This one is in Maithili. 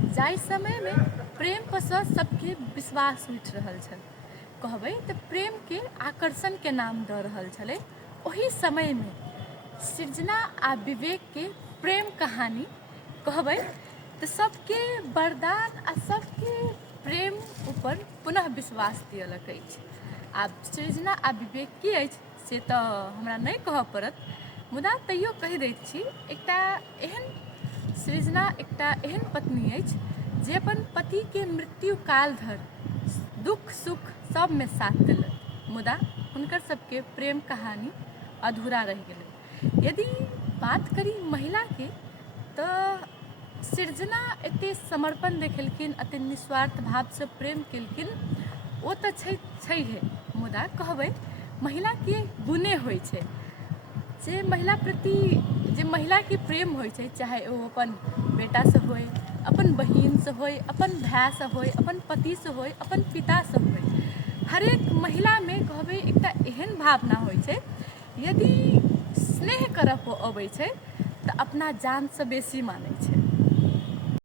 जाहि समय में प्रेम पर सबके विश्वास उठि रहल छल। कहबै तऽ प्रेम के आकर्षण के नाम दऽ रहल छलै। ओही समय में सृजना आ विवेक के प्रेम कहानी कहबै तऽ सबके वरदान आ सबके प्रेम ऊपर पुनः विश्वास दियलक अछि। आब सृजना आ विवेक की अछि से तऽ हमरा नहीं कहऽ पड़त, मुदा तैयो कहि दैत छी। एकटा एहन सृजना एकटा एहन पत्नी अछि जे अपन पति के मृत्यु काल धरि दुख सुख सब में साथ देलक, मुदा हुनकर सबके प्रेम कहानी अधूरा रहि गेलै। यदि बात करी महिला के तऽ सृजना एते समर्पण देखेलखिन, एते निस्वार्थ भाव से प्रेम केलखिन, ओ तऽ छैहे, मुदा कहबै महिला के गुणे होइ छै जे महिला प्रति जे महिला के प्रेम होइ छै, चाहे ओ अपन बेटा से होय, अपन बहिन से होय, अपन भाई से होय, अपन पति से होय, अपन पिता से होय, हरेक महिला में कहबै एकटा एहन भावना होइ छै। यदि स्नेह करऽ अबै छै तऽ अपना जान से बेसी मानै छै।